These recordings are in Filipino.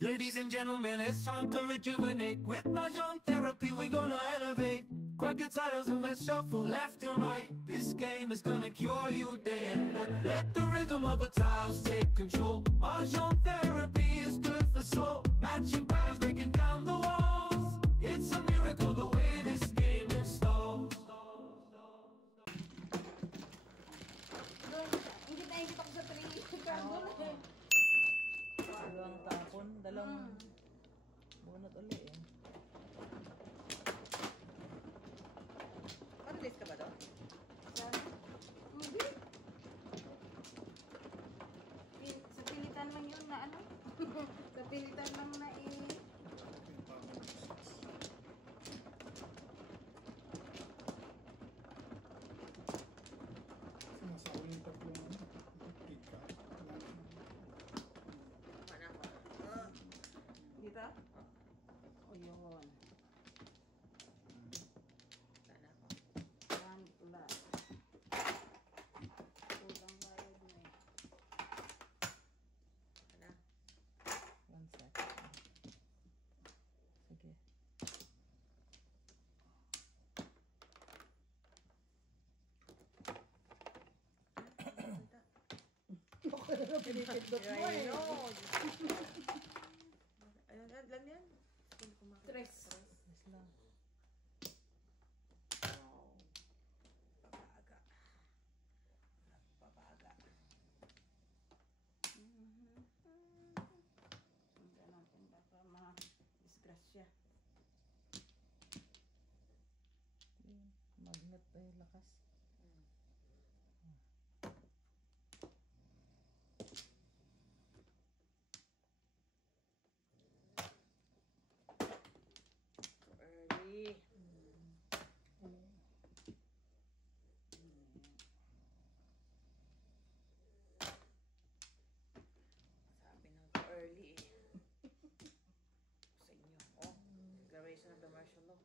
Ladies and gentlemen, it's time to rejuvenate. With Mahjong therapy, we're gonna elevate. Grab your titles and let's shuffle left and right. This game is gonna cure you day and night. Let the rhythm of the tiles take control. Mahjong therapy is good for soul. Matching patterns, breaking down the walls. It's a miracle the way this game installs. Ingit ako sa 3 Dalawang tapon, dalawang bunot ulit eh. Ano days ka ba doon? Sa pilitan lang yun na ano? Sa pilitan lang na Sinasabi yung tatlong tika. Dito? O yun. Sana ako. 1 plus. Kulang bayad na eh. Sana. 1 second. Sige. Pinipindot mo eh. Ayun, lang yan. Tres. Yes lang. Wow. Pabaga. Pabaga. Hindi natin baka ma-disgrasya. Magnet pa yung lakas. Early. Sabi ng early eh. Sa inyo. Oh, declaration of the martial law.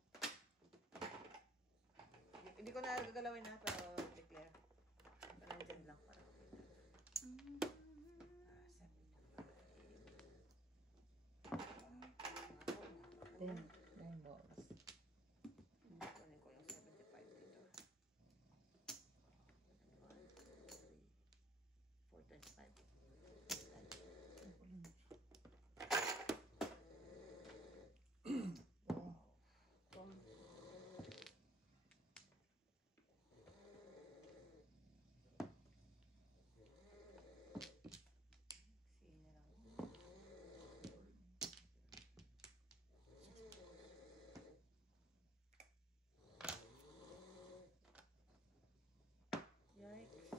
Hindi ko na gagalawin na, pero declare. Ito na dyan lang para makita. 10 balls. Kunin ko yung 75 dito. 4 times 5. Yikes.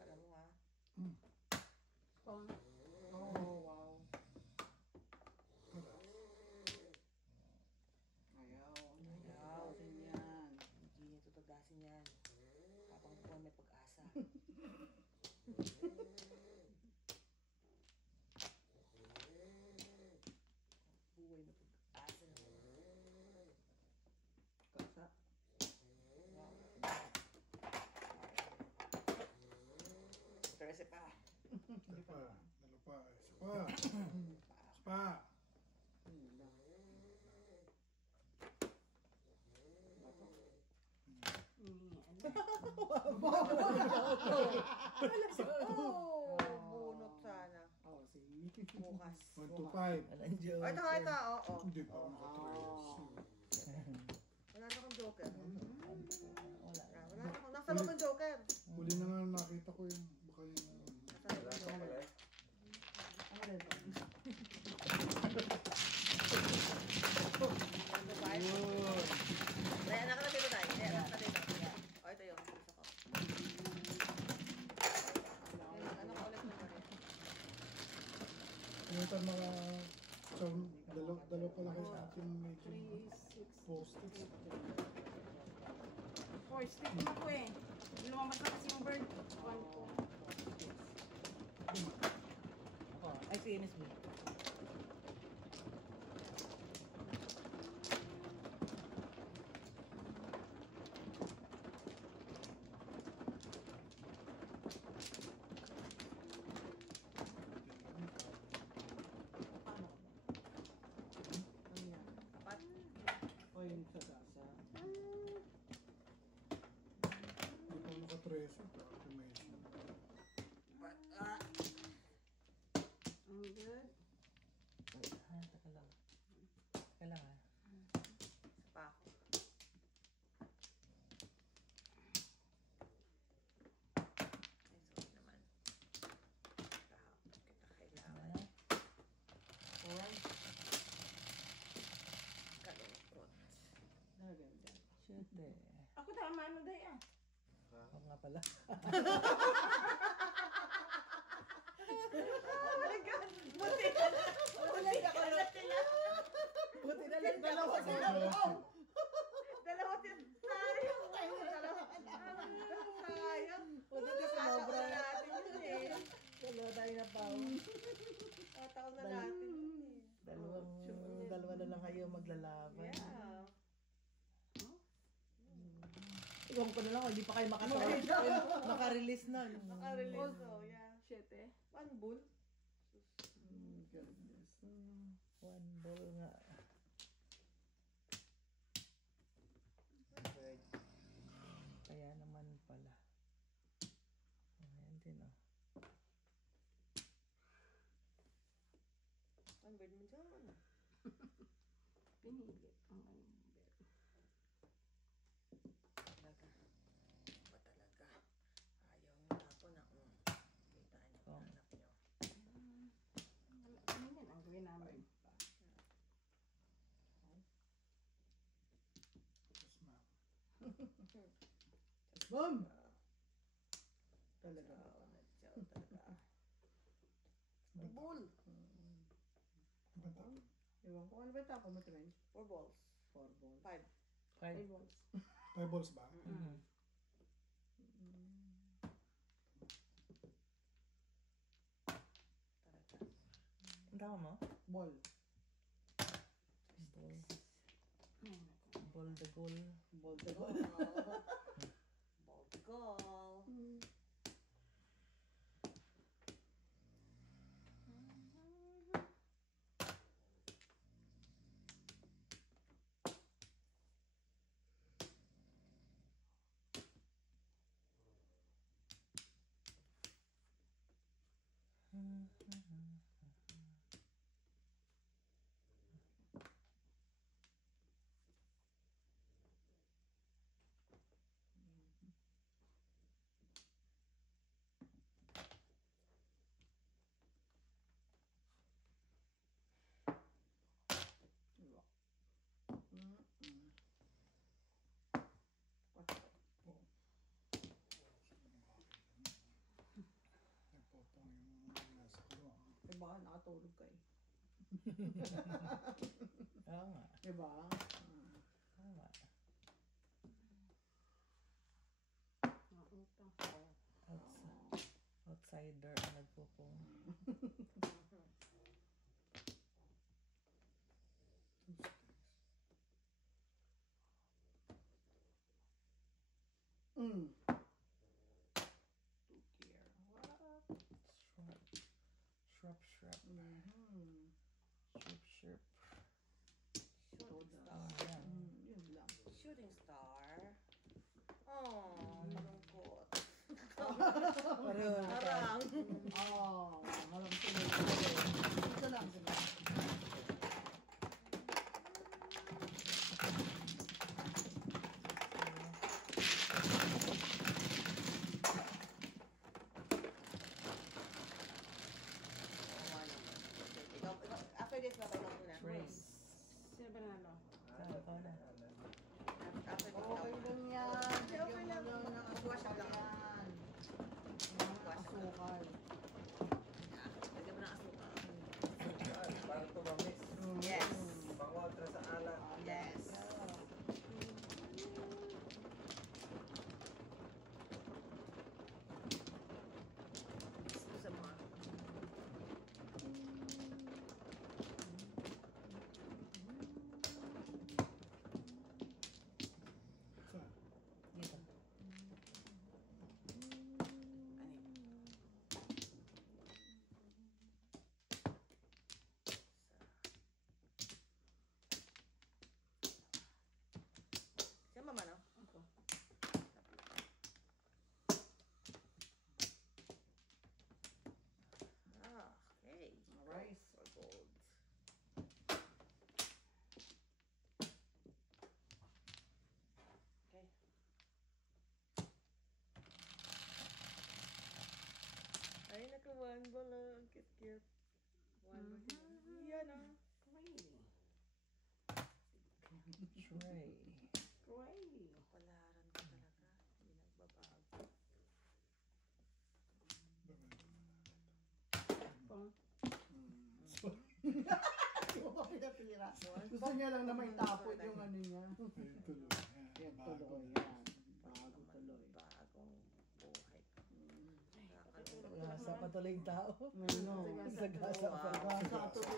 Alam mo ah. Oh, wow. Ayaw. Tutugasin yan. Hindi tutugasin yan. Habang po may pag-asa. Buhay na pag-asa. Kasa. Wow. Teresa pa. Isa pa. Dalo pa. Isa pa. Isa pa. Oh, bunot sana. Oh, see. Bukas. 1 to 5. Oh, ito, oo. Hindi pa ako nakatry. Wala na akong joker. Wala na akong, nasa loob ang joker. Huli na nga nakita ko yung baka yung... Nasa loob ang joker. Kaya anak ka na dito tayo. Kaya anak ka dito. O, ito yung gusto ko. Ano ka ulit naman eh? Yung mga... Dalawa pala kayo sa ating medyo post-its. Four, split mo ko eh. Lumabas na kasi yung bird. 1, 2. Ay, si MSB. tama ano day ah. Oo nga pala. Oh my God! Buti na lang. Buti na lang sila. Buti na lang Dalawa sila. Oh! Dalawa sila. Sayang. Dalawa. Sayang. Buti na sumobra. Tataon na natin yun eh. Dalawa tayo na pao. Tataon na natin yun eh. Dalawa na lang kayo maglalaban. Yeah. Iwan ko na lang, hindi pa kayo makarelease na. Nakarelease oh, yeah. 7. One bull. Goodness. One ball nga. Kaya naman pala. Ayan din oh. One bird mo dyan. Pinili ang ano. Talaga. Ba talaga? Ayaw nyo na ako na. Kita niyo. Oh. Hanap nyo. Ano yan ang gawin namin? Yes, ma'am. Boom! Talaga ba? Ciao talaga. Bull. Ano ba ito? Ewan ko, ano ba tapo mo, Trench? 4 balls. 4 balls. 5. 5 balls. 5 balls ba? Mm-hmm. Talaga. Ang tama mo? Ball. Ball. Ball the goal. Ball the goal. Ball to goal. Nagpopong yung nasa kulo. Eh baka nakatulog ka eh. Oo nga. Diba? Tama. Outsider ang nagpupong. Shrub. Shrub. Shooting Oh, star. yan. Yun lang. Shooting star. Oh, malungkot. Parang. Parang. Oh, malang sila. Ito lang sila. After this, mapanood ko na. Trace. Sino ba nanalo? Ikaw na. After this, Okay lang yan. Okay lang. Wash up lang. Asukal. Lagyan mo ng asukal. Para tumamis. Yes. Pangontra sa alat. Yes. Gusto sa mga. Saan? Dito. Ano yun? Siya mama, no? Ako. Ah, okay. Rice. For gold. Okay. Ay, naka-one ball lang. Ang cute-cute. One ball. Yan, ah. Tray. Cray. Palaran ko talaga. niya lang na may tapon yung ano niya. Ayun, tuloy. Yan, Yan, bago. tuloy yan. Bago tuloy. Bagong buhay. Gasa pa tuloy yung tao. Ano? Sagasa pa. Gasa tuloy.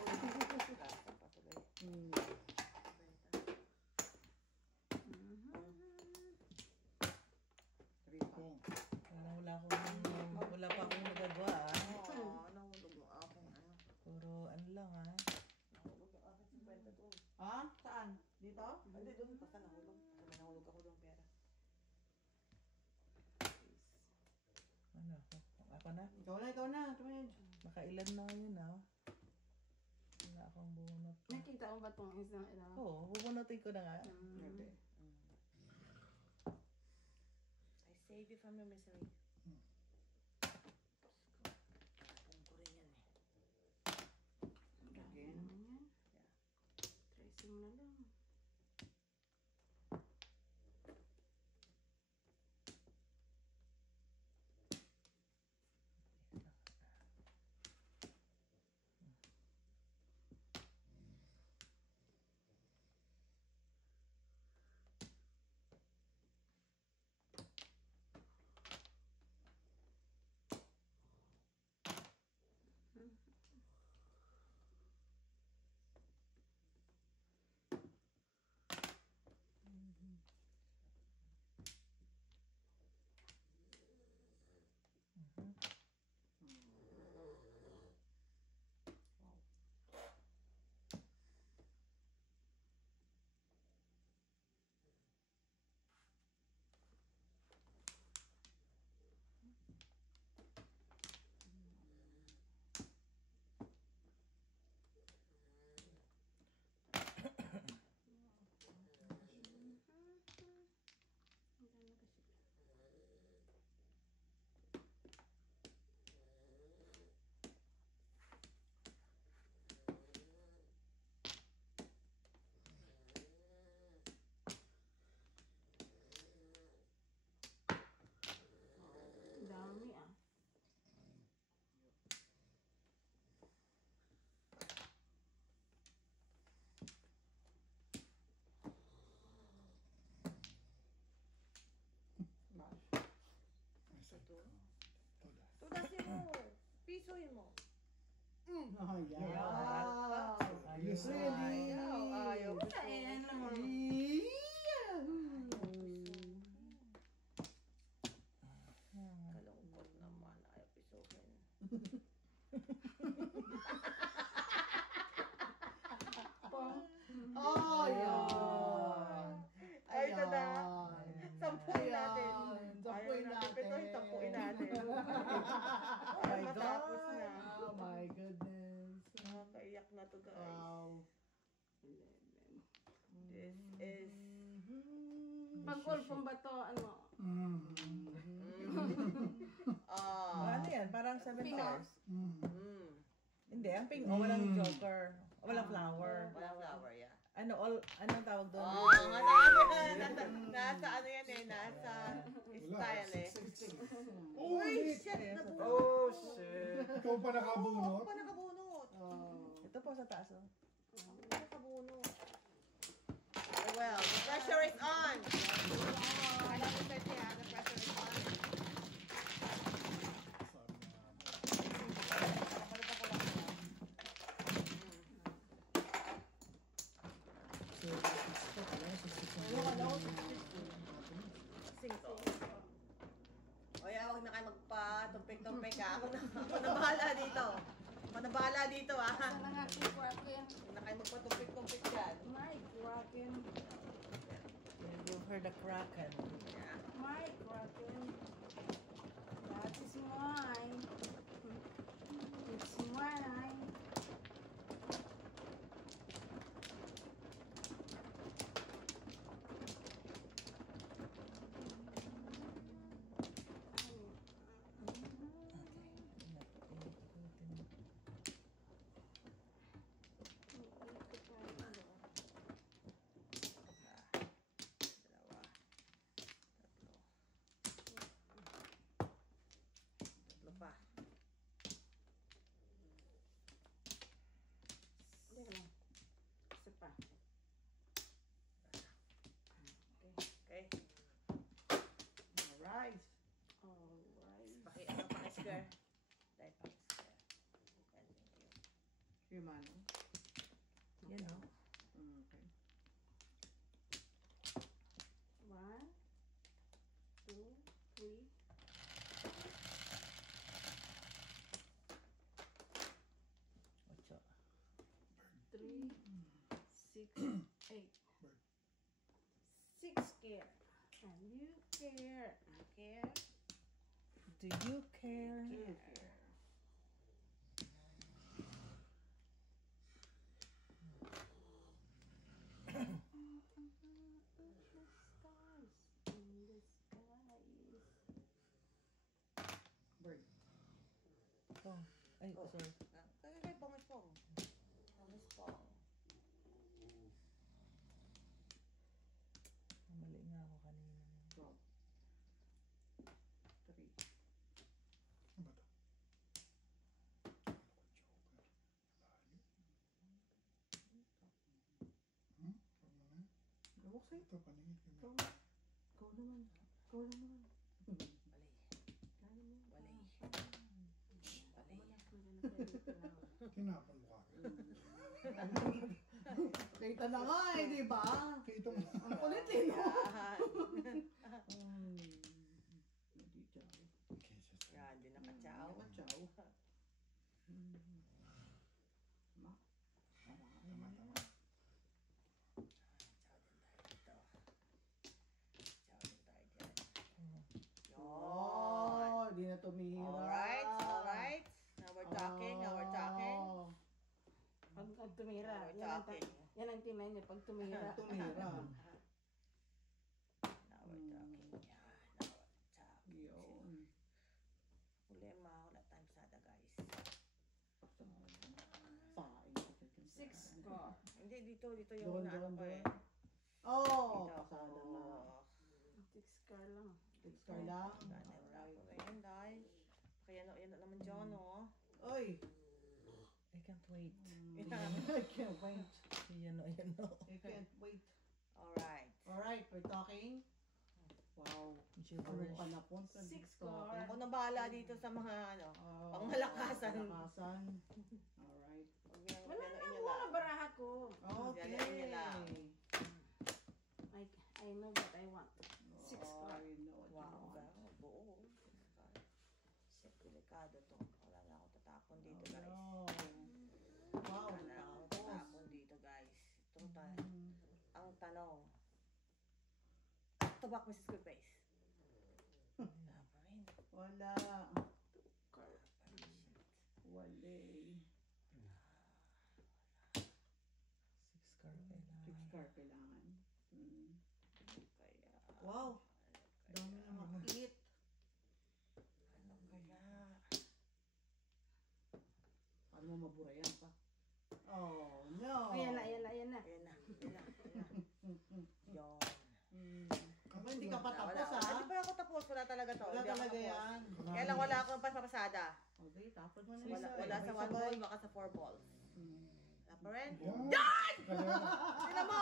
Ripong. Wala pa akong nagagawa ah. Nahulog yung aking ano. Puro ano lang ah. Nahulog yung aking 50 doon. Ha? Saan? Dito? Hindi doon, basta nahulog. Kasi may nahulog ako doon pera. Ano ako? Ako na? Ikaw na. Tumingin. Makailan na ngayon ah. Wala akong bunot. Nakita mo ba itong isang ito? Oo, bubunutin ko na nga. I save you from your misery. Tapong ko rin yan eh. Again? Tracing na lang. Dami ah. Tudasin mo. Pisohin mo. Wow! Yes. Really? Ayaw. Ayan naman. Kalungkot naman. Ayaw pisohin. Oh, yan! Ay, ito na. Ayan. Sampuin natin. Sampuin natin. Sampuin natin. Oh my Matapos God! na. Oh my goodness! Nakakaiyak na to, guys. Wow! This is... Pag-ulpong ba to, ano? Ano yan? Parang 7 Pink hours? Hindi, ang pink. Mm. Walang joker. Walang flower. Walang flower, yeah. Ano tawag doon? Nasa ano yan eh, nasa style eh. Uy! Shit, nabunot. Oh, shit. Ikaw pa nakabunot? Ako pa nakabunot. Ito po sa taas. Oh. Nakabunot. Oh, well, the pressure is on. Alam mo sa siya, the pressure is on. Singko. O yan, huwag na kayo magpa-tumpik-tumpik ha. Ako na bahala dito. Ako na bahala dito ha. Sana nga aking kraken. Huwag na kayo magpa-tumpik-tumpik dyan. My kraken. Give her the kraken. Yeah. My kraken. That is mine. It's mine. Dalawa. Tatlo. Tatlo pa. Magkano? Yan o. Okay. 1, 2, 3. Ocho. 3, 6, 8. 6 care. And you care. I care. Do you care? Care. In the skies. Bird. Oh. Ay, sorry. Kaya pangis pong. Pangis pong. Mali nga ako kanina. 12. 3. Ano ba to? Hmm? Huwag mo na. Gawak sa'yo. Ito, paningin ko na. Ikaw naman. Ikaw naman. Bali. Kaya mo. Bali. Tinapon mo kagad. Kita na nga eh, di ba? Kita mo. Ang kulit eh. Yan, di nakachaw. Nakachaw. Tama, tama. Oh, di na tumira. Alright, alright. Now we're talking, now we're talking. Pag tumira. Now we're talking. Yan ang tinay niya pag tumira. Tumira. Now we're talking. Yan, now we're talking. Yun. Problema, wala tayong sada guys. Saing. 6 ko. Hindi, dito Doon, yung naano doon, ko eh. doon. Oh, Dito ako. pasada nga. 6 ka lang. Six car lang. Ganun ako ngayon, guys. Kaya yan na naman dyan, no? Oy. I can't wait. I can't wait. Yan o, yan o. I can't wait. Alright. Alright, we're talking. Wow. Ano ka na po? 6 car. Ako na bahala dito sa mga ano. Oh, Pangmalakasan. Pangmalakasan. Alright. Huwag niyang Wala ano na inyo mga lang. baraha ko. Okay. Yan niya lang. I know what I want. 6 Oh, car. I know what you Wow, want. gano'n. Buo. Shit, delikado to. Wala na ako tatapon dito, guys. Oh, no. Wow, Wala na ako tapos. tatapon dito, guys. Ito tayo. Ang tanong. Tubak, Mrs. Good Face. Wala pa rin. Wala. Car. Wala. 6 car kailangan. Six car kailangan. Kaya, Wow. Dami na makakit. ano kaya? Paano mo mabura yan pa? Oh, no. Ayan na, ayan na, ayan na. Ayan na, ayan na, ayan na. Yun. Ako hindi ka pa Wala, tapos wala. ha? Hindi pa ako tapos. Wala talaga to. Wala Hindi ako talaga tapos. yan. Kaya lang wala akong pasapasada. Okay, tapos mo na Wala, isa. wala sa Sabay. 1 ball, baka sa 4 balls. Wala pa rin? Yan! Sino mo?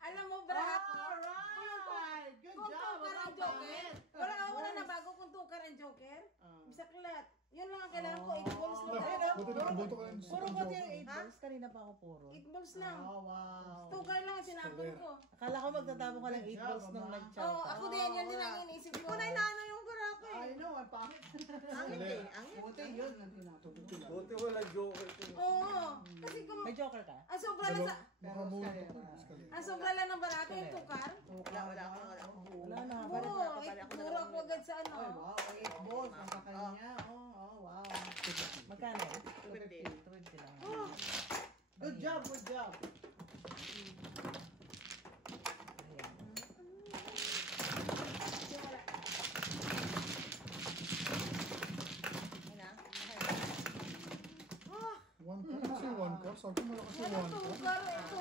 Alam mo, baraha ko. Alright! Good Kung job! tukar ang joker. Wala na bago kung tukar ang joker. Bisaklat. Yun lang ang kailangan ko. 8 balls lang. Buti nakabuto ko yung Puro ko yung 8 Ha? balls. Kanina pa ako puro. 8 balls lang. Oh, wow. Tukar lang ang sinapon ko. Akala ko magtatapon ka ng 8 Good balls job, nung Mama. nag-chow Oo, ka. ako din. Yan din ang iniisip Hindi ko. ko na inaano yung barako eh. I know, ang pangit. Angit eh, angit. Buti yun ang tinatubog. Buti wala joker ito. Oo. Kasi kung May joker ka? ang sobra lang sa... Makamulot Pero ako. escalera. Ang sobra lang ng barako yung tukar. Wala ako. Wala na. Oo, puro ako agad sa Ay, ano. wow. 8 balls. Ang sakay niya. Oh, wow. Magkano? 250. 250 lang. Good job, good job. Ayan. Ayun na. One car? Kasi one car? Sabi mo lang kasi Yan one ang car. tukar. Ito.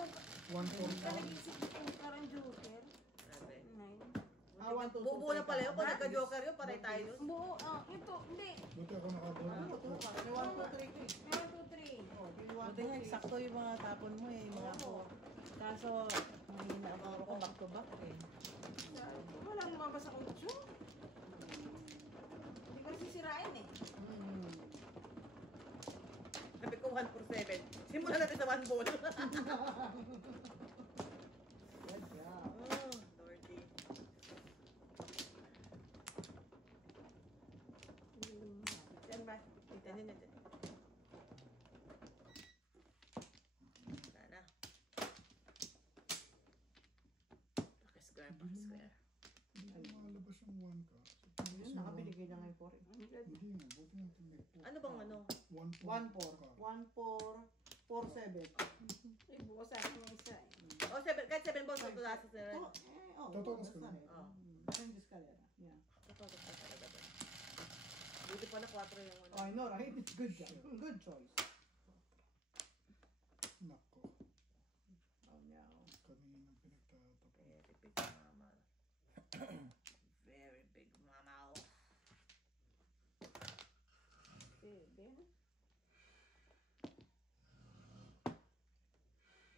One car. Ka nag-iisip ko tukar ang joker. Grabe. 9. Ah, 1, 2, Buo na pala yun. Pag nagka-joker yun, paray tayo dun. Buo. Ito. Hindi. Buti ako nakabuto. 1, 2, 3. 1, 2, 3. Oh, Buti nga, sakto yung mga tapon mo eh. Mga po. Kaso, mahina ang puro ko back to back eh. Walang mabasa kong tsu. Hindi ko sisirain eh. Sabi ko 1 for 7. Simulan natin sa 1 ball. Good job. Oh, Lordy. Diyan ba? Diyan. Wala na. Paki-square. Malabas yung 1 ka. Yun, nakabinigay na ngayon 4. Hindi nga, buti nga may 4. Ano bang ano? 1-4. 1-4. 4-7. Ay, bukas sa akin yung isa eh. Oh, kahit 7 balls ito nasa sa red. Totonas ka na. Parang diskalera. Yeah. Buti pala 4 yung ano. Oh, I know, right? It's good job. Good choice. Nako, Oh, no. kaninang pinagtatapos. Very big mama. Very big mama. Pwede.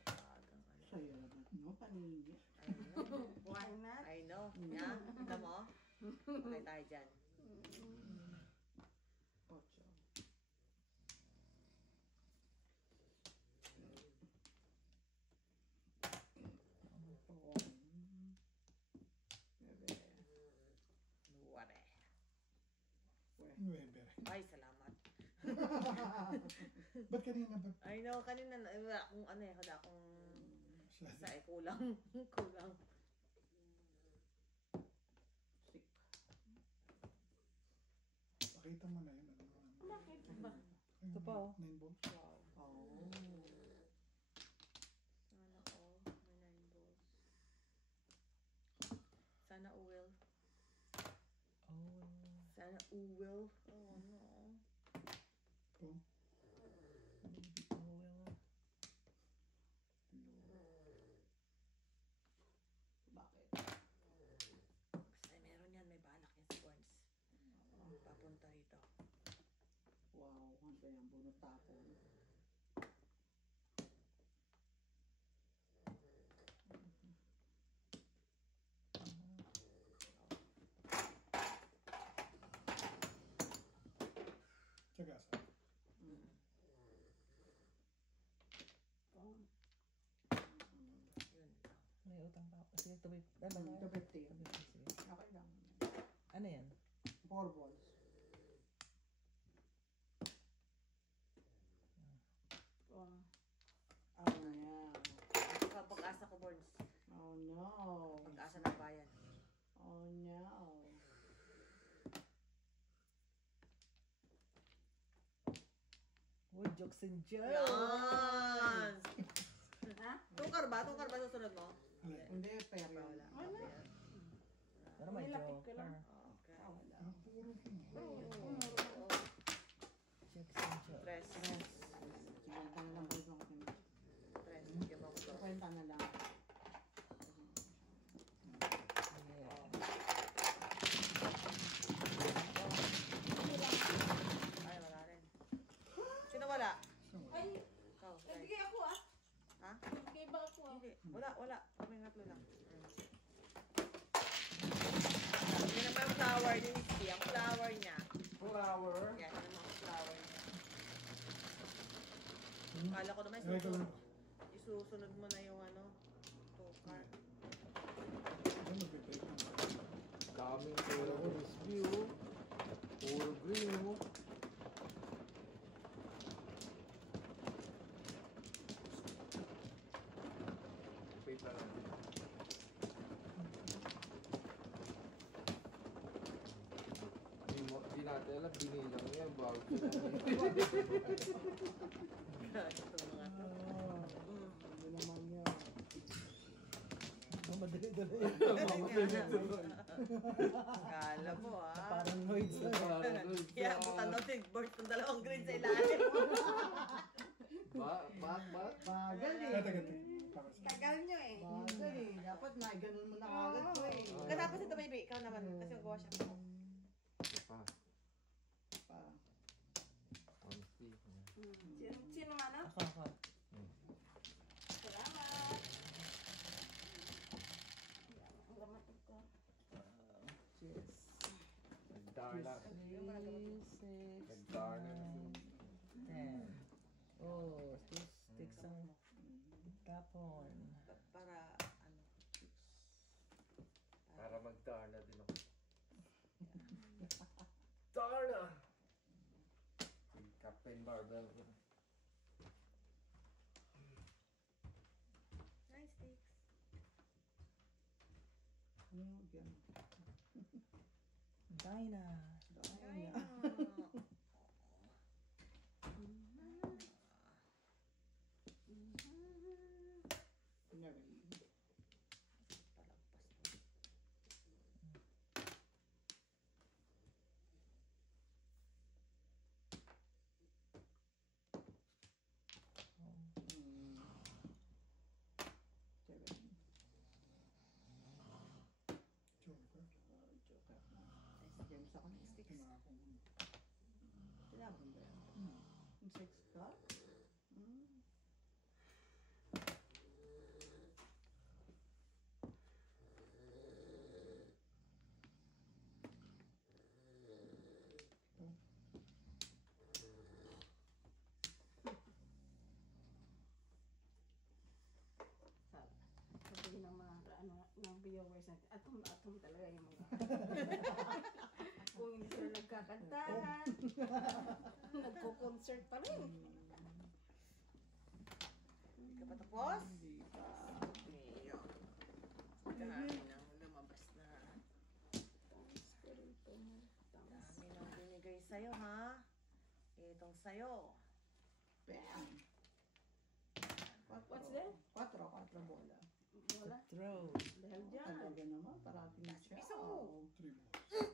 Agang ano. Sa'yo naman. No, paningin. I know. Why not? I know. Yeah, kita mo? Okay tayo dyan. Ocho. Nuwabe. Nueber. Ay, salamat. Ba't kanina ba? I know, kanina wala akong ano eh, wala akong Siya, sa eh, kulang. Kulang. Stick. pakita mo na yun. Bakit ba? Ito pa, oh. 9 balls. Wow. Oh. Sana all. May 9 balls. Sana uwil. Sana uwil. Oh no. Oh, Bakit? Kasi meron yan, may balak yan si Burns. Papunta rito. Wow, ano ba yan? Bunot tapon. tsaga sa. Yun. May utang pa ako. Sige, tuloy. Diba na? The 50. Sige. Okay lang. Ano yan? 4 balls. Oh. Oh, no. Pag-asa ko, Burns. Oh, no. Pag-asa ng bayan. Oh, no. Uy, jokes and jokes. Yan! Ha? Tungkar ba? Tungkar ba susunod mo? Alay. Hindi, pero Wala. Wala. Okay. Pero may Nilapit joke. ko lang. Okay. Ah, wala. Ah, puro. Jokes and jokes. Tres. Kwenta na lang balik ako kanina. Tres. Bigyan mo ko to. Kwenta na lang. Ay, wala rin. Sino wala? Ay, Ikaw. nagbigay ako ah. Ha? Nagbigay ba ako ah? Hindi. Wala. Kami natlo lang. Yan naman yung flower ni Misty. Ang flower niya. Flower. Yan naman ang flower niya. Kala ko naman Alay ko lang. isusunod mo na yung ano, tukar. Ano, magbibigay ka na. Daming puro review. Puro green mo. Wait lang. Di natin alam, binilang yan. Bago Ito mga to. Hindi naman yun. Madali-dali. Kala mo ah. Parang noids lang. Kaya butan daw si Bert ng 2 green sa ilalim. Bagal Bagal eh. Ah, taga. Para sa. Tagal nyo eh. Bagal eh. Dapat na ganun mo na kagad ko eh. Katapos ito baby, ikaw naman. Kasi magawa siya ko. pa. Pa. Honesty. Sino man ah? Ako. Salamat. Ang gamat ko. Cheers. Nagdarna. 3, 6, Nagdarna. 10. Tapon. Para ano. Para mag-darna din ako. Darna! Si Captain Barbell. Nice sticks. Ano yan? Dyna. Ay, Never. palagpas to. Joker. Joker. Nice games ako ng sticks. Tinakong. Tinapon ba yan? Yung 6 ka? Sabi ng mga ng viewers natin, atom talaga yung mga kung hindi sila nagkakantahan, nagko-concert pa rin. Hindi ka pa tapos? Hindi pa. Iyo. Dami nang lumabas na. Dami nang binigay sa'yo, ha? Itong sa'yo. Bam! What's that? 4 bola. Wala. Throw. Dahil dyan. Talaga naman, parating Piso. siyaw. 3 balls.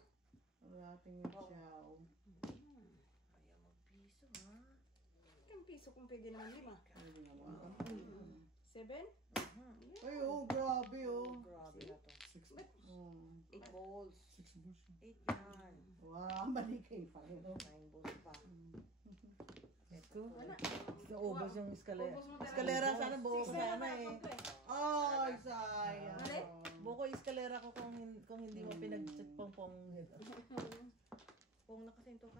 Parating siyaw. Ayaw magpiso, ha? Ilang piso kung pwede naman 5? Pwede naman. 7? Ay, oh, grabe, oh. Grabe na to. 6 balls. 8 balls. 6 balls. 8 yan. Wow, mali kayo pa rin. 9 balls pa. Ko. Wala. Naubos yung eskalera. Ubus mo talaga. Eskalera sana buo ko Six na sana eh. natapon ko Ay, sayang. Mali? Buo ko yung eskalera ko kung hindi mo pinag-chat pong. Kung nakasinto ka?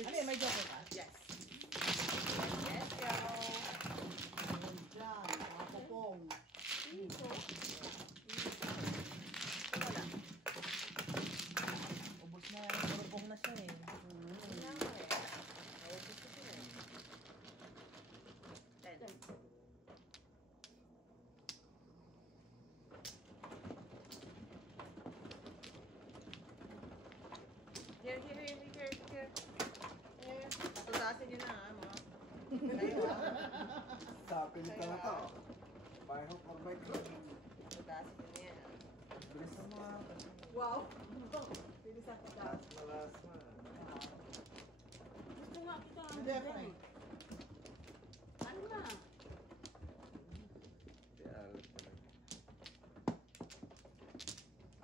Ano yun, may joker ka? Yes. Yes, yo. Diyan, nakapopong. Wala. Ubos na, marupong na siya eh. Wala nga eh. Naubos ko siya eh. 10. Here. Tudasin nyo na ha, mga. Kayo ha. Sabi ni Tata. By hook or by crook. Tudasin nyo na yan. Bilis na mga. Wow. Pwede sa pataas. Malas na. Gusto nga kita ang Hindi, dyan fine. eh. Ano na? Di alam talaga.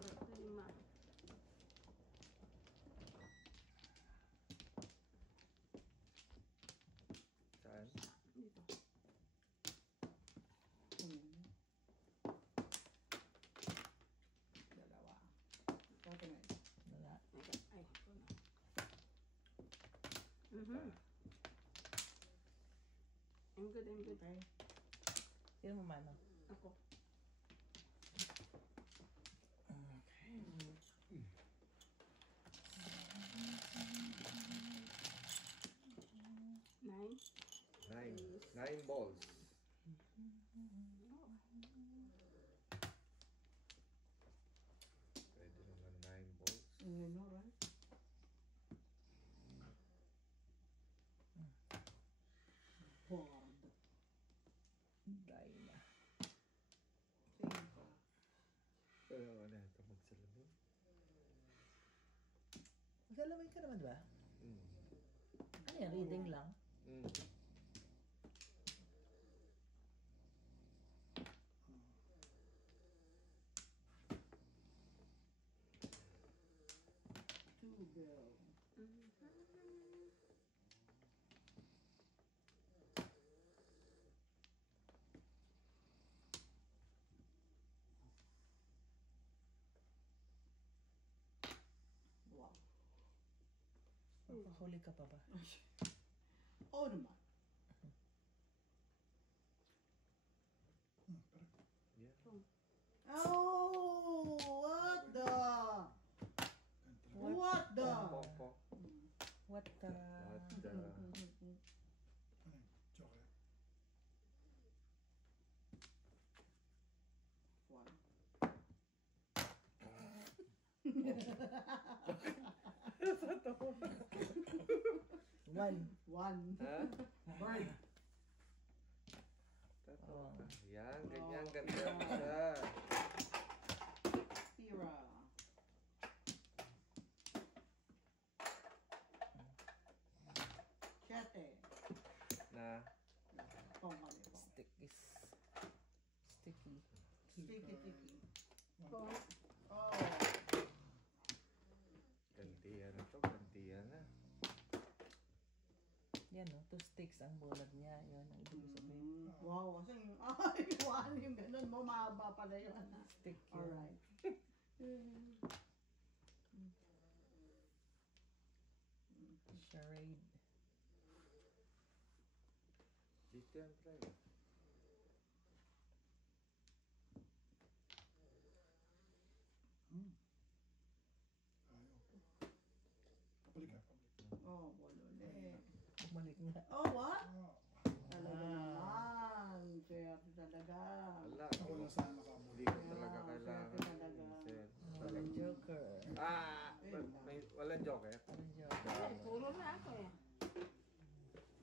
5. Saan? Dito. Dalawa. Okay na. Wala. Okay. Ay, ito na. I'm good. Okay. Sino mo mano? Ako. Nine. 9 balls. Pwede naman 9 balls. You know, right? Board. Dyna. Sige pa. Pero ano ito magsalamin? Magsalamay ka naman ba? Mm. Ano yan, reading lang? Mm. Two bill. Wow. Huli ka pa ba? Oo naman. Oh, what the? What the? Pok. What the? What the? Ano yun? Joker. One. One. One. Ha? Bird. Totoo ka. Yan, ganyan, ganda siya. Tira. Siyete. Na, Pangkali. Stick is sticky. Sticky, sticky. Kung Oh. gantihan na to, gantihan na. Yan no, 2 sticks ang bulag niya. Yun ang ibig sabihin. Wow, kasi one yung ganun mo, mahaba pala yun. Stick yun. Alright. Charade. Dito yan, pre. Ayaw po. Kapalik ka, kapalik. Oh, bolole. Bumalik nga. Oh, what? Ah, Talaga naman. Swerte talaga. Wala. ako lang sana nakabuli. Hindi ko talaga Yeah, kailangan. swerte talaga. Sir. Walang joker. Ah! Walang joker? Walang joker. ay, puro na ako eh.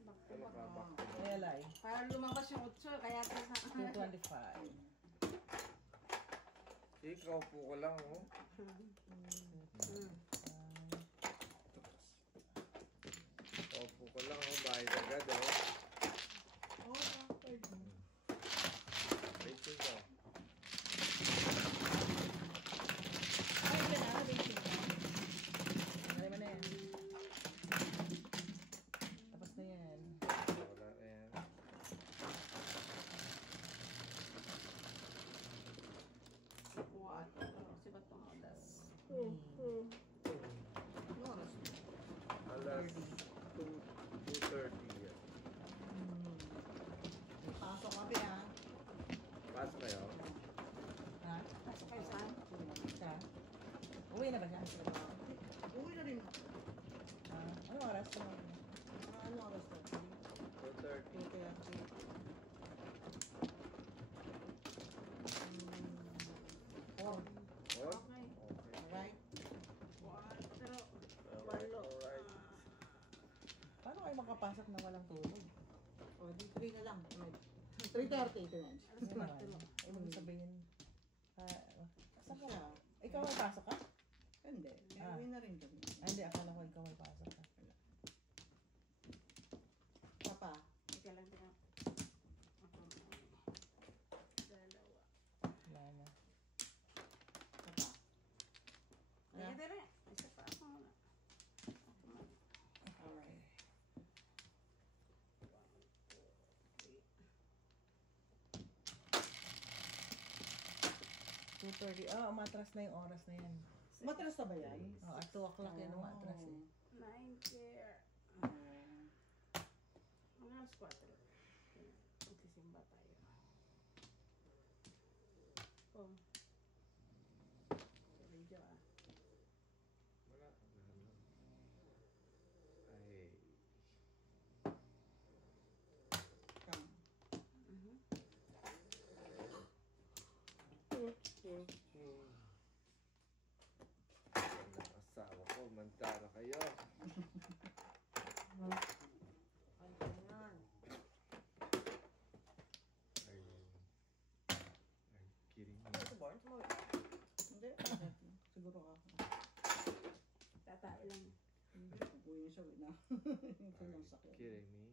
Back to Ano back. ka, back to back. Kaya lai. Para lumabas yung 8, kaya ito sa 225. Ikaw po ko lang, oh. Ikaw po ko lang, oh. Bayad agad, oh. Oh, backward. Waiting ko. Ay, iba na. Basic na. Ay, ba na yan? Tapos na yan. Wala na yan. what? Si Batong oras. No, oras. Alas 2:30 yan. Pasok kami ha. Pasok kayo? Ha? Pasok kayo saan? Siya? Uwi na ba siya? Uwi na rin. Anong oras? Ano oras to? 2:30. Kaya, four. Oh? Okay. Okay. Alright? Pero, Alright, alright. Paano kayo makapasok na walang tulog? O, di 3 na lang. 3:30 ito yan. Ano naman? Ibig sabihin, saan ka? Siya. Ikaw ay pasok ka? Hindi. Ah. Uwi na rin kami. Hindi, akala ko ikaw ay pasok ka. Papa. ika lang din ako. Dalawa. Wala na. Papa. Ay, dire. Isa pa ako muna. Alright. 2:30. Umatras na yung oras na yan. Matras na ba yan? At 2 o'clock yan umatras eh. 9 there. Oh. Mga alas 4. Magsisimba tayo. Oh. Radio ah. Wala. Ay. Come. Ang asawa ko, mantara kayo. Ay. Ay, kidding me. Hindi. Siguro ako. Tatay lang. Hindi. Uwi na siya. Uwi na. Ito lang sakit. Kidding me.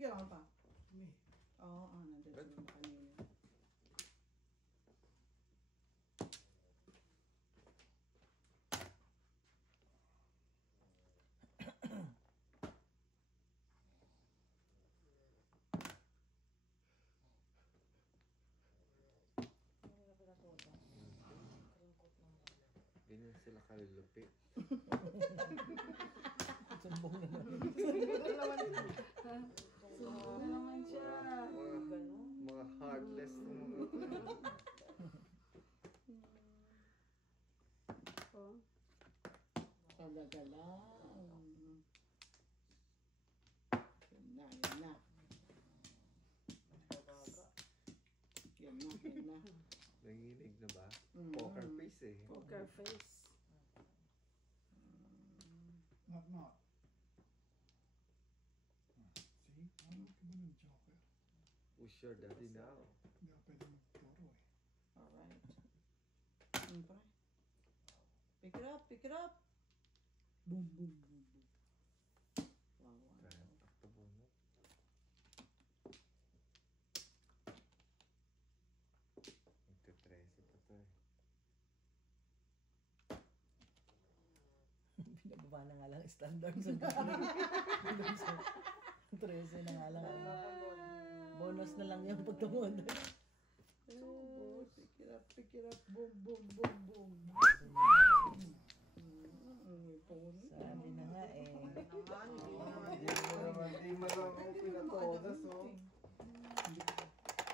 Gano'n pa? Me. Oo, nandun Ba't? sila kanina. Ganyan sila kalulupi. Sumbong naman. Sumbong naman siya. Mga heartless na mga. Oh. Talaga lang. Yan na, yan na. Yan na, yan na. Nanginig na ba? Mm. Poker face eh. Poker face. Not. See? Ano ka ba ng Joker? Who's your daddy now? Hindi ako pwede magturo eh. Alright. Pre. Pick it up, pick it up. Boom, boom, boom, boom. Wow, wow. Kaya takbo mo. Nagtitrese pa to eh. Pinababa na nga lang standards. 13 na nga lang. Bonus na lang yung pagtumunod. Pick it up, boom, boom, boom, boom. Sabi na nga eh. Hindi mo lang ako pinatodas oh.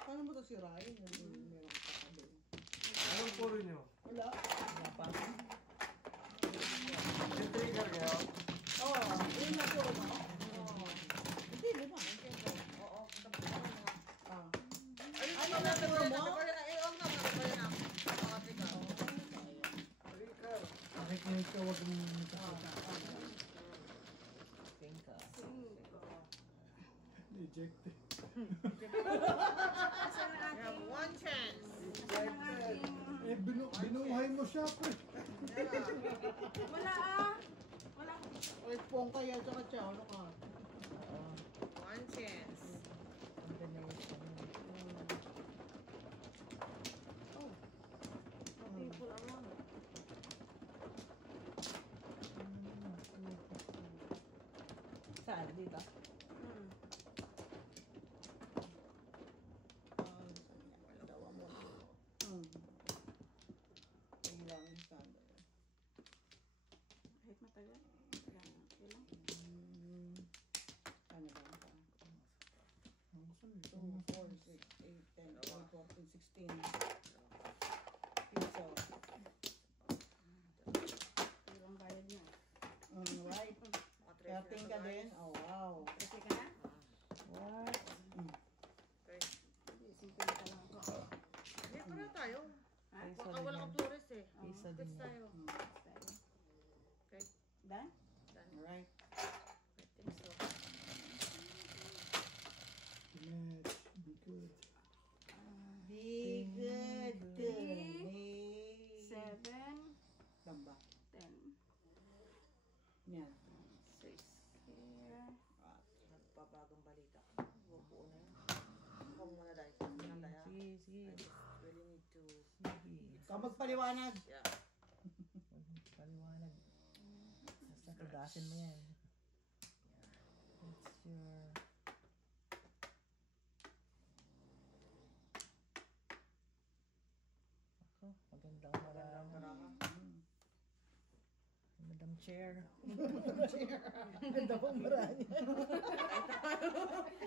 Paano mo ito sirain? Meron ka pa doon. Anong puro nyo? Wala. Wala pa. Yung trigger kayo? Oo, yun na po. Hindi, lima. Oo, Ah. ano na mo? Trigger! Kahit na ikaw wag mong nakakita. Think ka. Ejected. Asan ang You have aking... one chance. Asan ang aking... Eh, binuhay mo siya, pre. Wala ah. Wala. Uy, pong kaya sa katsa. Ano ka? One chance. Combination. People around. Saan? Dito? Hmm. Dawa mo. Kailangan standard. Kahit matagal. Kailangan. Ano ba? Ang gusto nito. 2, 4, 6, 8, 10, 12, 14, 16. Piso. Ilang bayad niya. Right. Mga 13 Dating na ka to, din. guys. Oh, wow. Kasi ka na? What? Okay. Hindi, 50 lang ako. Hindi, pareho tayo. Ha? Piso Baka din wala yan. kang flores eh. Piso din Quits yan. tayo. Okay. Done? Done. Alright. I think so. Match. Be good. Be good to me. 7, Lamba. 10. Yan. 6 here. Nagpabagong balita. Bubuo na yun. Huwag muna dahil. Hindi na tayo. Sige, sige. I just really need to... Sige. Ikaw magpaliwanag. Yeah. Paliwanag. Basta tugasin mo yan. It's your... Ako, magandang marami. Madam Chair. Magandang marami.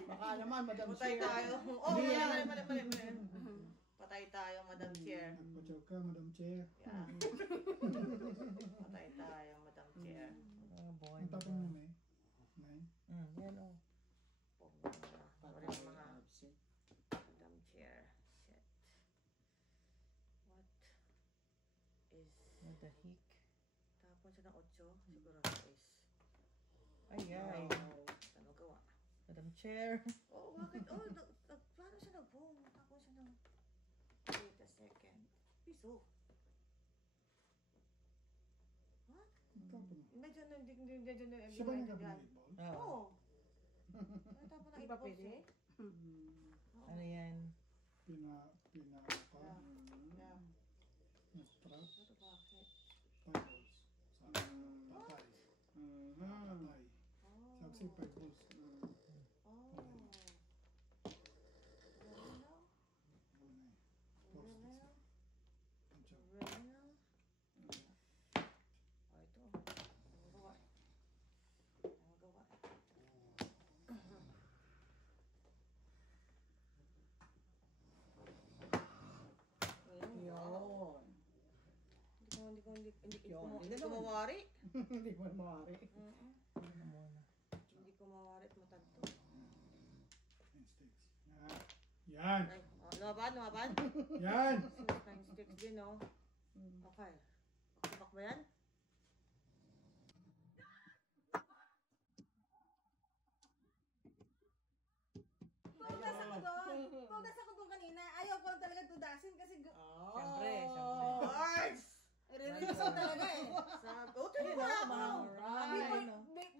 Baka naman, Madam Patay Chair. tayo. Oh, Hindi yan. mali. Patay tayo, Madam Chair. Nagpa-joke ka, Madam Chair. Yeah. Patay tayo, Madam Chair. Oh, boy. Ang tapon mo, May. May. Yan o. Wala yung mga Madam Chair. Shit. What is... What the heck? Tapon siya ng 8. Siguro sa is. Ay, ay. Ano gawa? Madam Chair. Oh, bakit? Oh, paano siya nag-boom? Tapon siya ng... Wait a second. Piso. What? Tapon mo. Medyo hindi Siya ba nagkabang ball? Oo. Oo. Tapon ng Di ba 8 balls pwede? eh. Ano yan? Pinapa. Yeah. Na-strap. Ano bakit? 5 balls. Sa patay. Patay. Oh. Sabi sa'yo 5 balls. Oh. Really now? Ang joke. Really now? Hindi ko mawari. Hindi mo mawari. Hindi ko mawari at matagto. Yan. Ay, lumaban? Yan. Flying sticks din, oh. Okay. Sabak ba yan? Tudas ako doon kanina. Ayaw ko lang talaga tudasin kasi Siyempre. Arts! i-release ko talaga eh. Sabi, tingin mo na ako.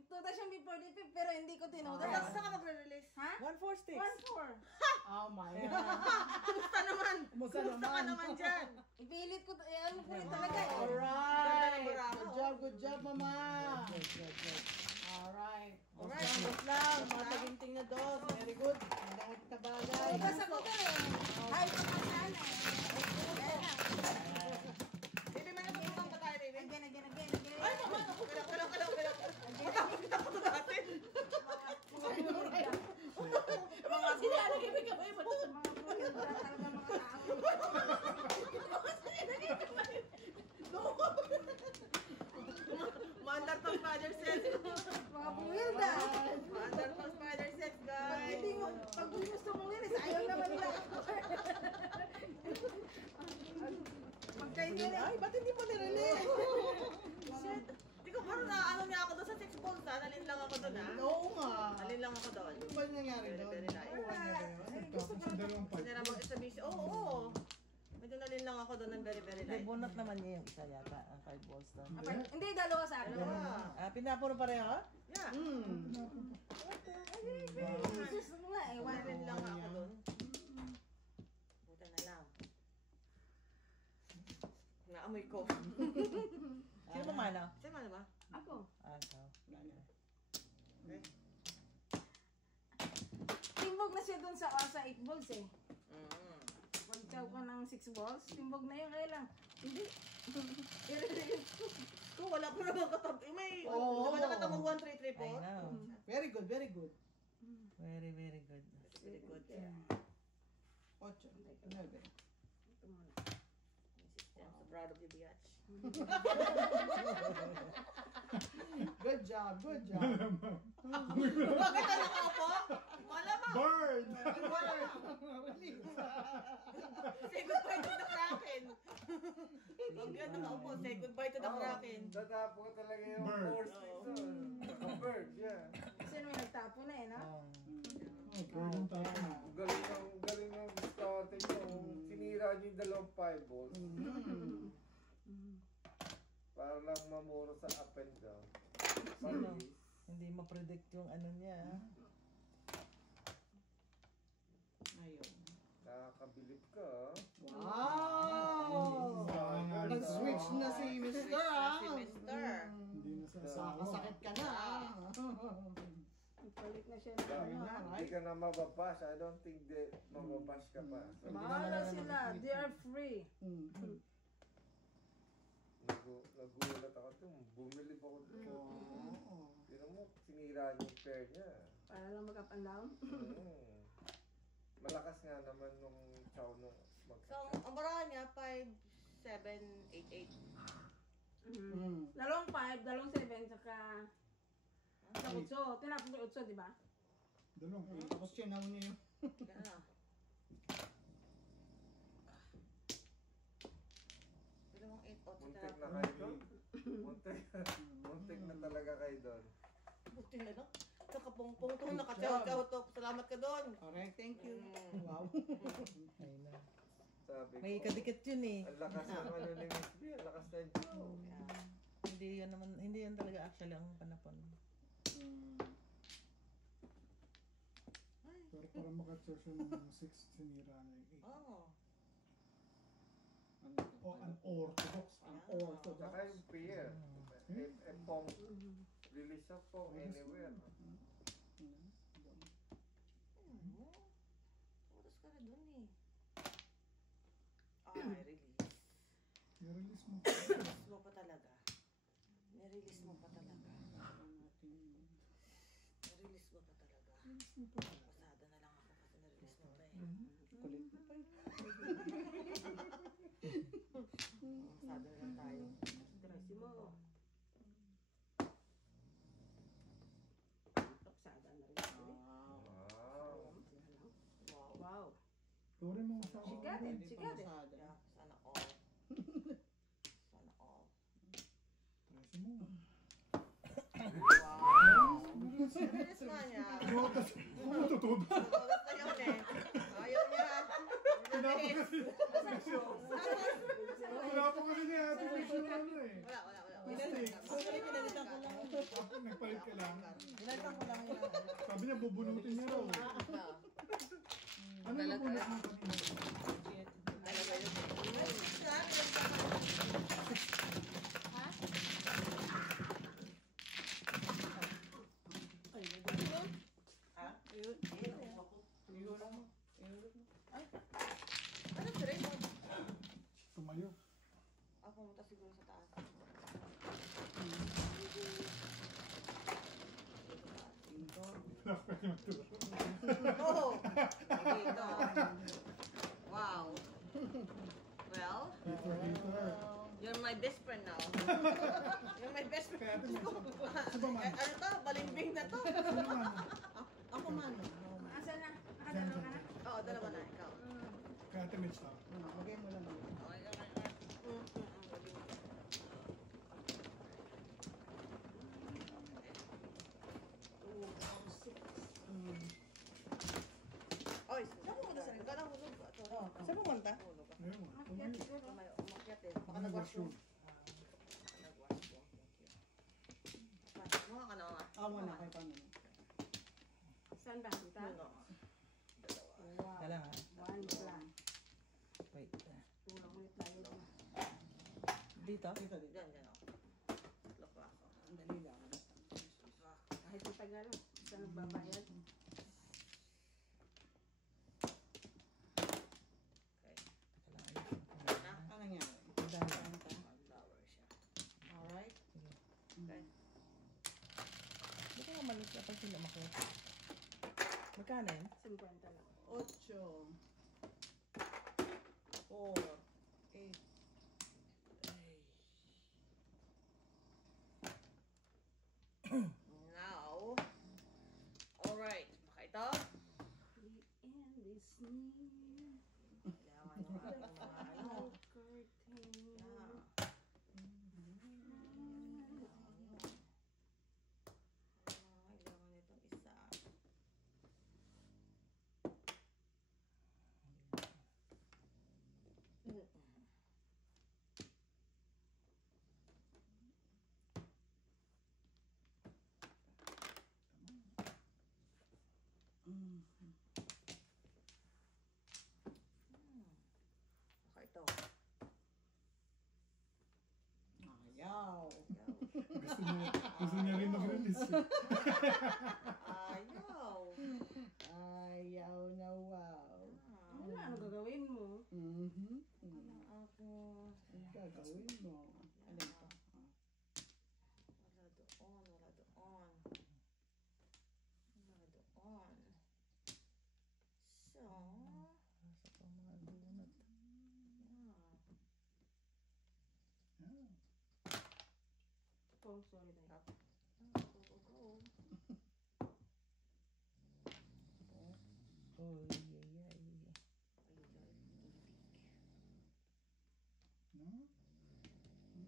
Tudas yung before the fifth, pero hindi ko tinudas. Saan ka magre-release? Ha? 1-4 sticks. 1-4. Oh my God. Kumusta naman? Kumusta Kumusta ka naman? naman dyan? Ipilit ko, ano ko rin talaga eh. Alright. Ganda ng barako. Good job, mama. Good. Alright. Alright. Boss lang. Mga taginting na dos. Very good. Magandang kabagay. Tudas ako doon eh. Ay, pagkasaan eh. Baby, may natutupang pa tayo, baby. Again. Ay, naman ako. Kailang. Matapos kita ko to dati. Mga sinanagibig ka ba yung Mga buhilda talaga mga tao. Mandar tong spider sense. Mga buhilda. Mandar tong spider sense, guys. Hindi mo, pag gusto mong iris, ayaw naman nila ako. Magkainin Ay, ba't hindi mo nirelease? Shit. Hindi ko parang ano niya ako doon sa 6 balls, ha? Nalin lang ako doon, ha? Oo nga. Nalin lang ako doon. Ano ba yung nangyari doon? Very nice. Ewan niya ba yun? Tapos yung dalawang pipe. Sinira mag-exhibition. Oo. Medyo nalin lang ako doon ng very Hindi, light. bunot naman niya yung isa yata, ang 5 balls doon. Hindi, dalawa sa akin. Dalawa. Pinapuro pareho? Yeah. Gusto mo nga eh. Nalin lang ako doon. Buta na lang. Naamoy ko. Sino pamana? Sino ano ba? Ako. Ikaw. Okay. Timbog na siya dun sa 8 balls eh. Mm. Pagkaw ko ng 6 balls, timbog na yun. Kaya lang. Hindi. I-release ko. Kung wala ko naman katabi. May, Oo. di ba nakatamang 1, 3, 3, I know. Very good. Very good. Very good. Yeah. 8, 9. I'm so proud of you, biatch. Good job. Bakit ka nakaupo? Wala ba? Bird! Say goodbye to the Kraken. Huwag yan nakaupo. Say goodbye to the Kraken. Tatapo ko talaga yung Bird. force dito. A bird, yeah. Kasi naman nagtapo na eh, no? Bird ang tapo na. Ang galing ng starting yung sinira niyo yung dalawang 5 balls. Para lang mamuro sa up and down. Sino? Hindi ma-predict yung ano niya. Ayun. Nakakabilib ka. Wow! Nag-switch na si Mr. Si Mr. Hindi na sa Masakit ka na. Nagpalit na siya Hindi ka na mababash. I don't think that mababash ka pa. So, Bahala sila. They are free. nagulat ako dun. Bumilib ako dun. Pero mo, sinira niya yung pair niya. Para lang mag-up and down. Malakas nga naman nung chow nung So, ang barahan niya, 5, 7, 8, 8. Dalawang 5, dalawang 7, saka sa 8. Tinapos ko 8, di ba? Dalawang Tapos chinaw niya yun. Kaya. Dalawang 8, 8 muntik na kayo doon. Muntik na talaga kayo doon. Buti na lang. Nakapungpong to, nakachaw-chaw to. Salamat ka doon. Alright, thank you. Wow. Ayun na. Sabi ko, May kadikit yun eh. ang lakas ng ano ni Miss B, ang lakas ng chow. Hindi yan talaga actually ang panapon. Pero para makatsearch siya ng 6, sinira na yung 8. Oo. Unorthodox. Saka yung pair. Pong, release siya pong anywhere. Oras ka na doon eh. Release. I-release mo. Release mo pa talaga. Nirelease mo pa talaga. Nirelease mo pa talaga. Pasada na lang ako kasi nirelease mo pa eh. Kulit na pa yun. Pasada na lang tayo. natin. Hindi Sige, pa ate. masada. Yeah, sana all. Sana all. Press mo. Wow. Bilis nga niya. Tutubo. Tulad na yun eh. Ayaw niya. Bilis. Wala po kasi niya. Picture na ano eh. Wala. Pinalitan ko lang. Nagpalit ka lang. Pinalitan ko lang yan. Sabi niya, bubunutin niya raw. Ano yung bunot mo kanina? Ano ba yun? Ano sila yun? Tumayo. Pumunta siguro sa taas. Nakapag yung turo. Oh! Dito. Wow. Well, you're my best friend now. You're my best friend. Ano to? Balimbing na to. Ako man. Asa na? Nakadalaw ka na? Oo, dalawa na. Ikaw. Kaya timid sa Lagay mo lang. Okay. Oy, saan pumunta sa rin? Ka nahulog. Saan pumunta? Ayun. Akyat siguro. Umakyat eh. Baka nag-washroom. Nag-washroom. Thank you. Mga ka na nga. Ako na kay Pano. Saan ba? Dito? Wow. Kala nga. One plan. Wait. Tulong ulit tayo doon. Dito? Dito. Diyan, diyan ako. Tatlo pa ako. Ang dali lang. Kahit yung tagal, isa nagbabayad. Na? Ano nangyari? Mag-flower siya. Alright. Okay. Hindi ko naman kapag sila makita. Magkano yun? 50 lang. 8 4 8 Now, alright. Baka ito? The end is near. Kailangan nyo nga itong mga ano. Curtain. Yeah. Kailangan itong isa. Baka ito. Ayaw. Gusto niya rin mag-release. Ayaw. Ayaw na wow. Ano na? Ano gagawin mo? Ako. Ang gagawin mo. Ano ito? Wala doon. Wala doon. Wala doon. So, Sa mga bunot. yeah. Oh, sorry tayo. Go. Oh, yeah. No?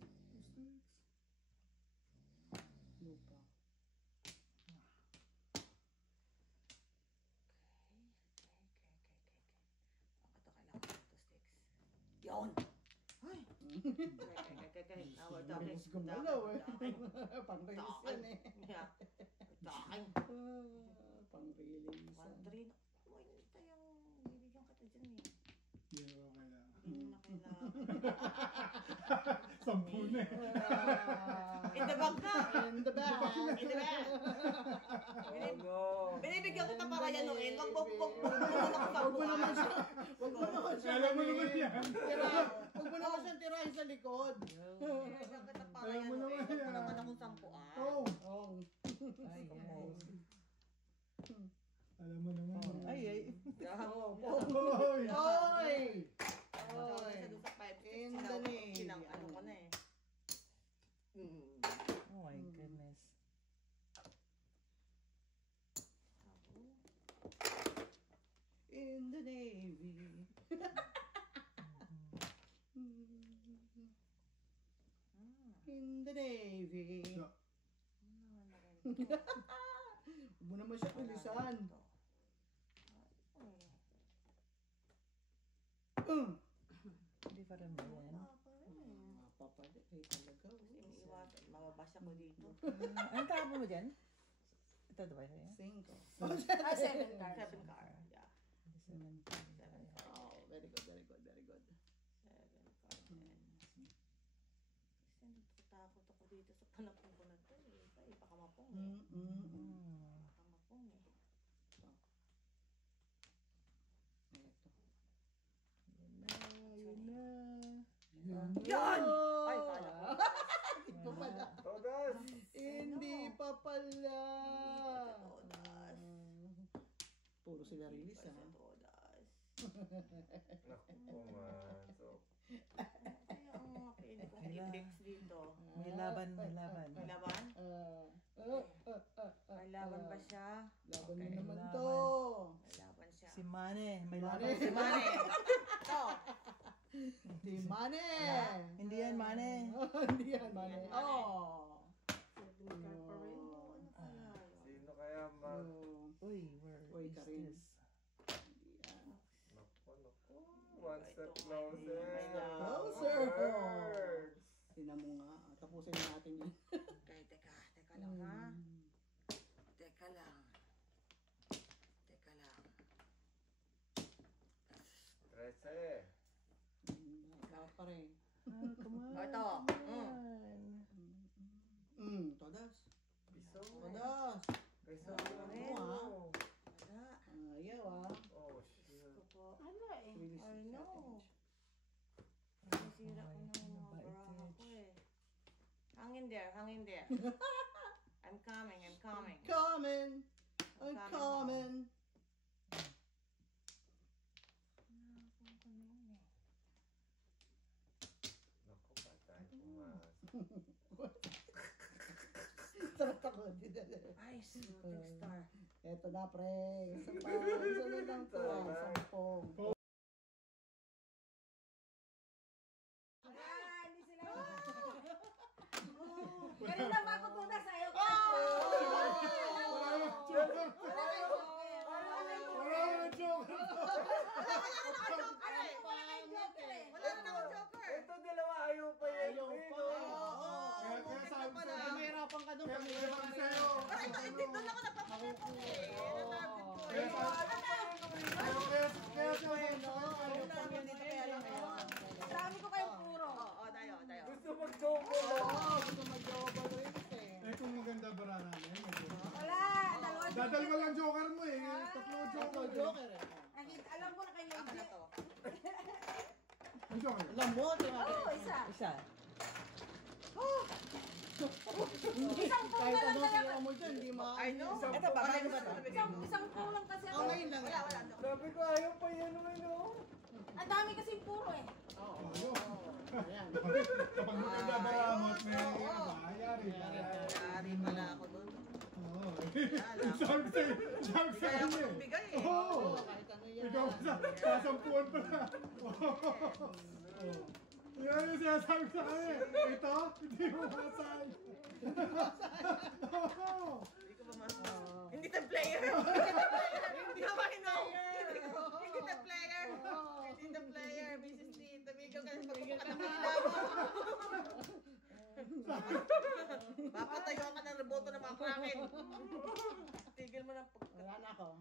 Mistakes. Lupa. Baka ito kailangan ng 2 sticks. Yun! Ay! Okay. Now we're talking. Bilis gumalaw eh. Talking. Pang-release yan eh. Yeah. Talking. Pang-release. 1-3. Uy, ito yung bibigyan kita dyan eh. Hindi na ba kailangan? Hindi na kailangan. 10 na eh. In the bag na! In the bag. In the bag! Binibigyan kita para yanuin. Wag mo naman sa Huwag mo naman siya. Alam mo naman yan. Huwag mo naman siyang tirahin sa likod. Binibigyan kita para Alam mo yanuin. naman Wag mo yan. naman akong sampuan. Oh, Oh. Ay, alam mo naman. Ay. Oy! Oy! Oy! Sa 5 In the name. Ano ko na eh. Oh my goodness. In the Navy. the Navy. So, Huwag mo naman siya bilisan. Hindi pa rin ba yan? Papalit eh talaga. Iniiwasan. Mababasa ko dito. Anong tapon mo dyan? Ito ba yun? Cinco. Ah, 7 cards. 7 car. Yeah. 7 car. Oh, very good, very good, very good. 7 car. Kasi natatakot ako dito sa panapong ko na to eh. Ay, baka mapong eh. Baka mapong eh. Yun na. Yan! Ay, kala ko. Hindi pa pala. Todas! Hindi pa pala. Todas. Puro sila release ha. Todas. Naku po, masok. Kaya ang mga pwede kong i-tricks dito. May laban, may laban. May laban? May laban ba siya? Laban mo Okay. naman Laban. to. May laban siya. Si Mane, may Mane. laban. Si Mane. Ito. Si Mane. Hindi yan, Mane. Hindi yan, Mane. Mane. Oh. 7 card pa rin. Ano kaya yun? Sino kaya Uy, where Uy, is Karin. this? Naku, naku. One step closer. Closer. Words. Tingnan mo nga. Tapusin na natin yun. Okay, teka lang ha. Teka lang. Trece. Lahat pa rin. Ah, come on. Ito. Todas. Piso. Todas. Piso. Ano Wala. Ayaw ah. Oh, Gusto shit. po. Ano eh. Release I it. know. Nasira ko na yung mga baraha ko eh. Hang in there. I'm coming. Coming. I'm coming. Naku, patay. Pumasok. Sarap ako. Nice. Shooting star. Eto na pre. Isa pa. Sunod lang to. Sampung. Ah, hindi sila. Kanina pa ako tuna sa iyo. Wala na akong joker. Ito dalawa, ayaw pa yan. Ayaw pa. Kaya sabi ko sa'yo. Mahirapan ka doon. Kaya sabi ko sa'yo. Hindi doon ako napapakipon eh. Natarget ko Kaya eh. Dami ko kayong puro. Oo, tayo. Gusto mag-joke Oo, gusto mag-joker rin eh. Eh kung maganda bara namin. Wala. Dalawa Dadalwa lang joker mo eh. Tatlo joker. Joker eh. Alam ko na kayo. Ako na to. Ang joker. Alam mo, Oo, isa. Isa. kahit anong tira mo dyan, hindi ma... I know. Ito ba? Ano ba ito? Isang kulang kasi ako. Oh, ngayon lang. Wala. Sabi ko, ayaw pa yan naman, no? Ang dami kasi puro eh. Ayan. Kapag maganda bara mo at may ayari. Yari pala ako doon. Oo. Sabi sa'yo. Sabi Bigay sa'yo ako eh. ng bigay eh. Oo. Kahit ano yan. Ikaw sasampuan pa na. Yan yung sinasabi sa kanya. Ito, hindi mo masay. Hindi ko pa Hindi the player. Hindi ako know. Hindi the player. Hindi the player. Mrs. T. Tumigaw ka na pagpapakatapila mo. Papatayo ka ng reboto ng mga kraken. Tigil mo na Wala na ako.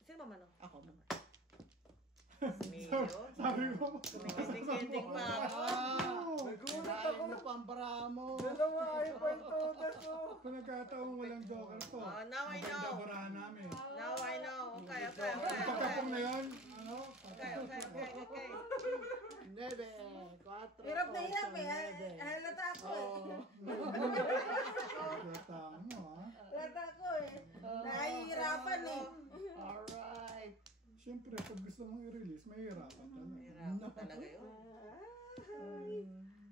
Sino mamano? Ako. Mio. Sabi ko. Kumikiting-kiting pa ako. Nagulat Dahil ako. mo pambara mo. Dalawa, ayaw pa yung todas, oh. Kung nagkataong walang joker to. Oh, now I know. Barahan namin. Now I know. Okay. Pagkatong na yun, ano? Okay. 9, 4, Hirap na hirap eh. Halata ako eh. Pagkatang mo ha. Halata ako eh. Nahihirapan eh. Alright. Siyempre, pag gusto mong i-release, may hirapan talaga. Hirap talaga yun.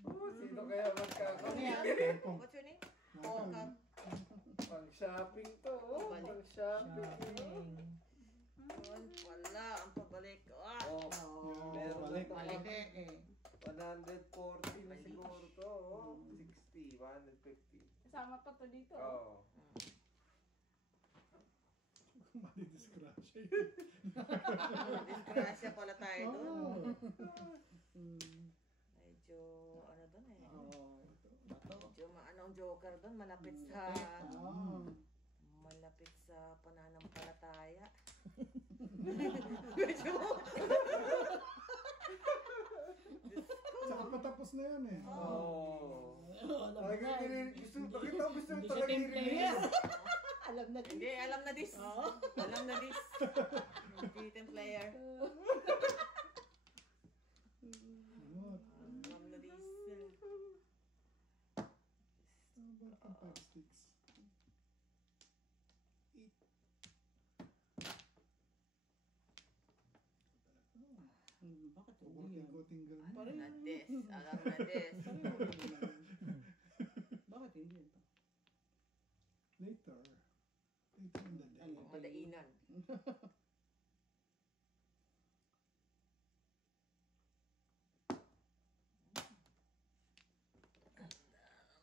Oh, sino kaya magkakaroon? Kung What's your name? Pokat. Pang shopping to, oh. Pang shopping. Wala. Ang pabalik. Oh, meron balik. na Balik to. eh. 140 na siguro to, oh. 60. Sama pa to dito. Oo. Madidisgrasya yun. Disgrasya pala tayo doon. Oo. Medyo, ano doon eh. Bato. Medyo maano ang joker doon, malapit sa... Ah. Malapit sa pananampalataya. Medyo... Saka patapos na yan eh. Oo. Alam Bakit na. gusto Hindi siya talaga team player. i-release? Alam na din. Hindi, alam na this. Alam na this. Team player. Ano? Alam na this. Ano ba ang 5 sticks? 8. Bakit hindi yan? Overtinggo-tinggal mo. Alam na this. Alam na this. Bakit hindi yan? Later. Later in the day. Madainan. Naman.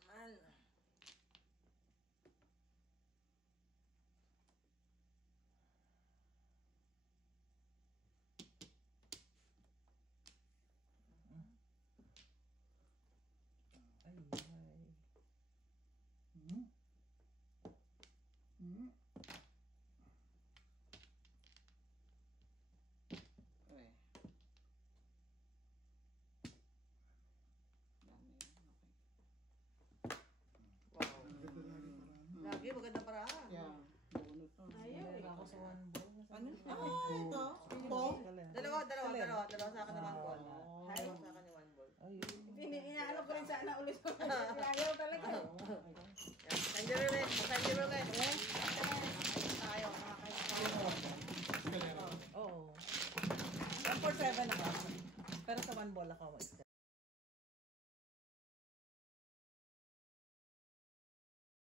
Ay, Hmm? Hmm? ay. Dami. Wow. Ang ganda lagi parang. Lagi, maganda paraan. Yeah. Bunot. Ayaw eh. Ako sa one ball. Ano? Ah, ito. Ito. Dalawa sa akin na one ball. Dalawa sa akin yung one ball. Ay, Inaano ko rin sana ulit. Ayaw talaga. Yan. Sanjiro ulit. Sanjiro ulit. Tayo. oo. 1 for 7 ako. Pero sa 1 ball ako mag-step.